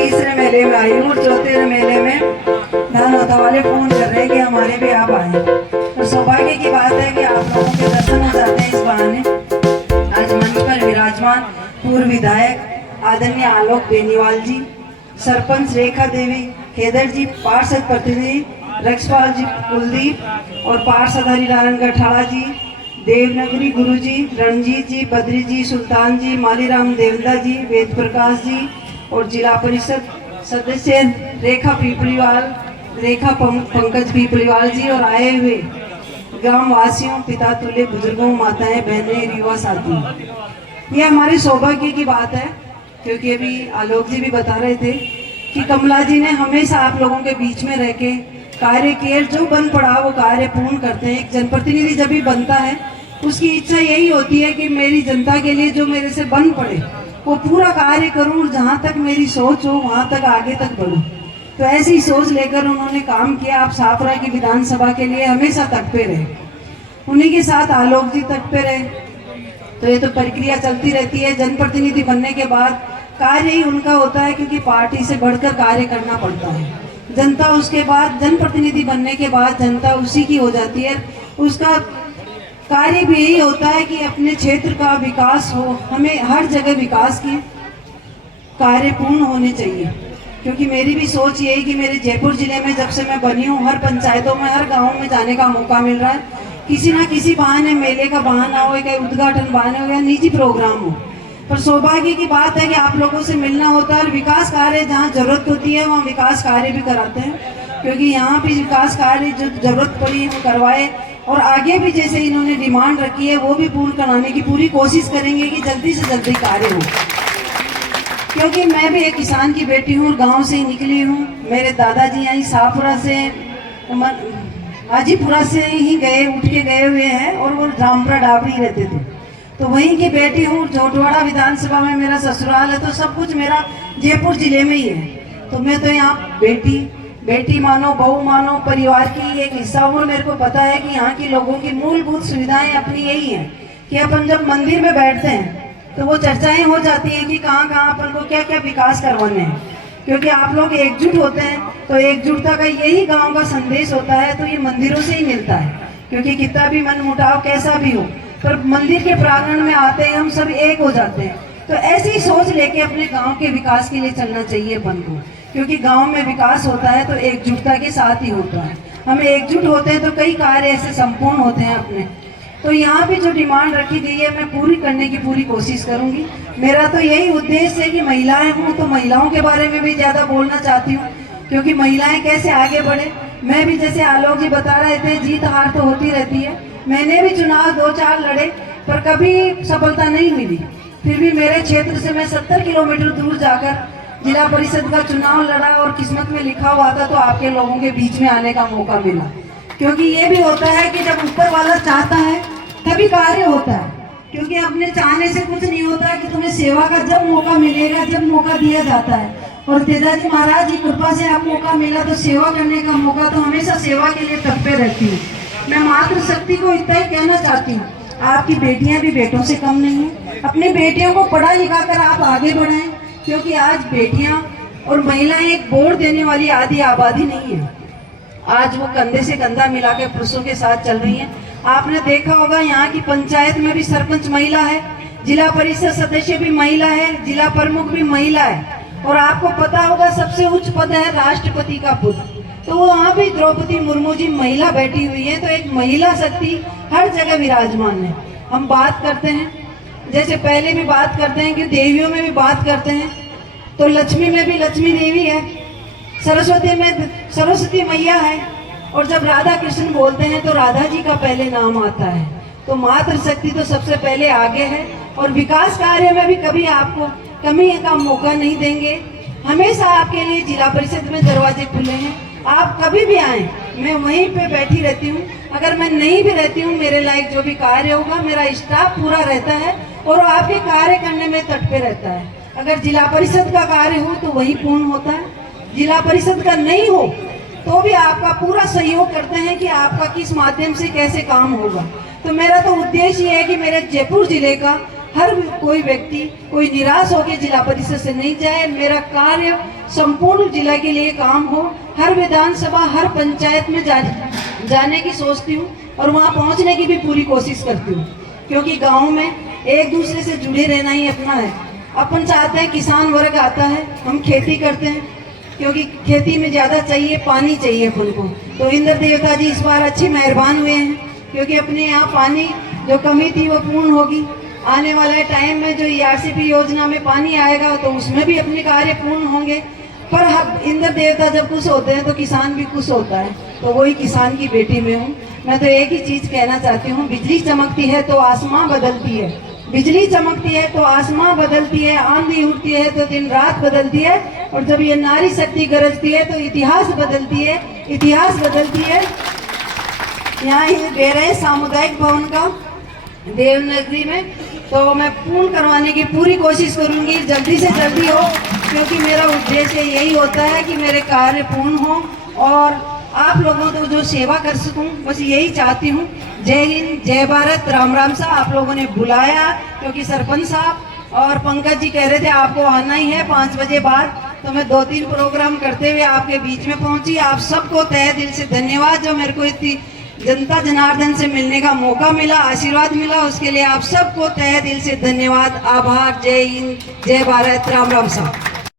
तीसरे मेले में आई हूँ और चौथे मेले में धान होता वाले फोन कर रहे हैं कि हमारे भी आप आए। और सौभाग्य की बात है कि आप लोगों के दर्शन हो जाते हैं इस बहाने। आज मंच पर विराजमान पूर्व विधायक आदरणीय आलोक बेनीवाल जी, सरपंच रेखा देवी केदर जी, पार्षद प्रतिनिधि रक्षपाल जी कुलदीप और पार्षद हरिनारायण गठाड़ा जी, देवनगरी गुरु जी, रणजीत जी, बद्री जी, सुल्तान जी, मालीराम देवदा जी, वेद प्रकाश जी और जिला परिषद सदस्य रेखा पंकज पीपलीवाल जी और आए हुए ग्राम वासियों, पिता तुल्य बुजुर्गों, माताएं, बहनें, युवा साथी। ये हमारी सौभाग्य की बात है क्योंकि अभी आलोक जी भी बता रहे थे कि कमला जी ने हमेशा आप लोगों के बीच में रह के कार्य किए, जो बन पड़ा वो कार्य पूर्ण करते हैं। एक जनप्रतिनिधि जब भी बनता है उसकी इच्छा यही होती है कि मेरी जनता के लिए जो मेरे से बन पड़े वो पूरा कार्य करूं और जहां तक मेरी सोच हो वहां तक आगे तक बढ़ूं। तो ऐसी सोच लेकर उन्होंने काम किया। आप साफरा की विधानसभा के लिए हमेशा तक पे रहे, उन्हीं के साथ आलोक जी तक पे रहे। तो ये तो प्रक्रिया चलती रहती है। जनप्रतिनिधि बनने के बाद कार्य ही उनका होता है क्योंकि पार्टी से बढ़कर कार्य करना पड़ता है। जनता उसके बाद, जनप्रतिनिधि बनने के बाद जनता उसी की हो जाती है। उसका कार्य भी यही होता है कि अपने क्षेत्र का विकास हो। हमें हर जगह विकास के कार्य पूर्ण होने चाहिए क्योंकि मेरी भी सोच ये है कि मेरे जयपुर जिले में जब से मैं बनी हूँ, हर पंचायतों में, हर गाँव में जाने का मौका मिल रहा है। किसी ना किसी बहाने, मेले का बहाना हो, या उद्घाटन बहाने हो या निजी प्रोग्राम हो, पर सौभाग्य की बात है कि आप लोगों से मिलना होता है और विकास कार्य जहाँ जरूरत होती है वहाँ विकास कार्य भी कराते हैं। क्योंकि यहाँ भी विकास कार्य जो जरूरत पड़ी है करवाए और आगे भी जैसे इन्होंने डिमांड रखी है वो भी पूर्ण कराने की पूरी कोशिश करेंगे कि जल्दी से जल्दी कार्य हो। क्योंकि मैं भी एक किसान की बेटी हूँ और गाँव से ही निकली हूँ। मेरे दादाजी यहीं साफरा से, हाजीपुरा से ही उठ के गए हुए हैं और वो रामपुरा डाबरी रहते थे, तो वहीं की बेटी हूँ। झोटवाड़ा विधानसभा में मेरा ससुराल है, तो सब कुछ मेरा जयपुर जिले में ही है। तो मैं तो यहाँ बेटी मानो, बहू मानो, परिवार की एक हिस्सा हूँ। मेरे को पता है कि यहाँ के लोगों की मूलभूत सुविधाएं अपनी यही है कि अपन जब मंदिर में बैठते हैं तो वो चर्चाएं हो जाती हैं कि कहाँ कहाँ अपन को क्या क्या विकास करवाने हैं। क्योंकि आप लोग एकजुट होते हैं तो एकजुटता का यही गाँव का संदेश होता है। तो ये मंदिरों से ही मिलता है क्योंकि कितना भी मन मुटाव कैसा भी हो, पर मंदिर के प्रांगण में आते हैं हम सब एक हो जाते हैं। तो ऐसी सोच लेके अपने गांव के विकास के लिए चलना चाहिए अपन को, क्योंकि गांव में विकास होता है तो एकजुटता के साथ ही होता है। हम एकजुट होते हैं तो कई कार्य ऐसे संपूर्ण होते हैं अपने। तो यहाँ भी जो डिमांड रखी गई है मैं पूरी करने की पूरी कोशिश करूँगी। मेरा तो यही उद्देश्य है कि महिलाएं हूँ तो महिलाओं के बारे में भी ज़्यादा बोलना चाहती हूँ, क्योंकि महिलाएं कैसे आगे बढ़े। मैं भी जैसे आलोक जी बता रहे थे, जीत हार तो होती रहती है। मैंने भी चुनाव 2-4 लड़े पर कभी सफलता नहीं मिली। फिर भी मेरे क्षेत्र से मैं 70 किलोमीटर दूर जाकर जिला परिषद का चुनाव लड़ा और किस्मत में लिखा हुआ था तो आपके लोगों के बीच में आने का मौका मिला। क्योंकि ये भी होता है कि जब ऊपर वाला चाहता है तभी कार्य होता है। क्योंकि अपने चाहने से कुछ नहीं होता है कि तुम्हें सेवा का जब मौका मिलेगा, जब मौका दिया जाता है। और तेजाजी महाराज की कृपा से आप मौका मिला तो सेवा करने का मौका, तो हमेशा सेवा के लिए तत्पर रहती हूँ। मैं मातृ शक्ति को इतना ही कहना चाहती हूँ, आपकी बेटियां भी बेटों से कम नहीं है। अपनी बेटियों को पढ़ा लिखा कर आप आगे बढ़ाएं, क्योंकि आज बेटियां और महिलाएं एक बोर देने वाली आधी आबादी नहीं है। आज वो कंधे से कंधा मिला के पुरुषों के साथ चल रही हैं। आपने देखा होगा यहाँ की पंचायत में भी सरपंच महिला है, जिला परिषद सदस्य भी महिला है, जिला प्रमुख भी महिला है। और आपको पता होगा सबसे उच्च पद है राष्ट्रपति का पद, तो वहाँ भी द्रौपदी मुर्मू जी महिला बैठी हुई है। तो एक महिला शक्ति हर जगह विराजमान है। हम बात करते हैं, जैसे पहले भी बात करते हैं कि देवियों में भी बात करते हैं, तो लक्ष्मी में भी लक्ष्मी देवी है, सरस्वती में सरस्वती मैया है, और जब राधा कृष्ण बोलते हैं तो राधा जी का पहले नाम आता है। तो मातृ शक्ति तो सबसे पहले आगे है। और विकास कार्य में भी कभी आपको कमी का मौका नहीं देंगे। हमेशा आपके लिए जिला परिषद में दरवाजे खुले हैं, आप कभी भी आएं, मैं वहीं पे बैठी रहती हूँ। अगर मैं नहीं भी रहती हूँ, मेरे लायक जो भी कार्य होगा मेरा स्टाफ पूरा रहता है और आपके कार्य करने में तट पे रहता है। अगर जिला परिषद का कार्य हो तो वही पूर्ण होता है, जिला परिषद का नहीं हो तो भी आपका पूरा सहयोग करते हैं कि आपका किस माध्यम से कैसे काम होगा। तो मेरा तो उद्देश्य ये है कि मेरे जयपुर जिले का हर कोई व्यक्ति कोई निराश होकर जिला परिषद से नहीं जाए। मेरा कार्य संपूर्ण जिला के लिए काम हो, हर विधानसभा हर पंचायत में जाने की सोचती हूँ और वहाँ पहुँचने की भी पूरी कोशिश करती हूँ, क्योंकि गाँव में एक दूसरे से जुड़े रहना ही अपना है। अपन चाहते हैं किसान वर्ग आता है, हम खेती करते हैं, क्योंकि खेती में ज़्यादा चाहिए, पानी चाहिए अपन को। तो इंद्र देवता जी इस बार अच्छे मेहरबान हुए हैं, क्योंकि अपने यहाँ पानी जो कमी थी वो पूर्ण होगी। आने वाले टाइम में जो ERCP योजना में पानी आएगा तो उसमें भी अपने कार्य पूर्ण होंगे। पर हम इंद्र देवता जब खुश होते हैं तो किसान भी खुश होता है, तो वही किसान की बेटी में हूँ। मैं तो एक ही चीज़ कहना चाहती हूँ, बिजली चमकती है तो आसमां बदलती है, बिजली चमकती है तो आसमां बदलती है, आंधी उठती है तो दिन रात बदलती है, और जब ये नारी शक्ति गरजती है तो इतिहास बदलती है, इतिहास बदलती है। यहाँ ही बेरह सामुदायिक भवन का देवनगरी में तो मैं पूर्ण करवाने की पूरी कोशिश करूंगी, जल्दी से जल्दी हो, क्योंकि मेरा उद्देश्य यही होता है कि मेरे कार्य पूर्ण हो और आप लोगों को जो सेवा कर सकूं, बस यही चाहती हूं। जय हिंद, जय भारत, राम राम। साहब आप लोगों ने बुलाया क्योंकि सरपंच साहब और पंकज जी कह रहे थे आपको आना ही है 5 बजे बाद, तो मैं 2-3 प्रोग्राम करते हुए आपके बीच में पहुंची। आप सबको तहे दिल से धन्यवाद, जो मेरे को इतनी जनता जनार्दन से मिलने का मौका मिला, आशीर्वाद मिला, उसके लिए आप सबको तहे दिल से धन्यवाद, आभार। जय हिंद, जय भारत, राम राम साहब।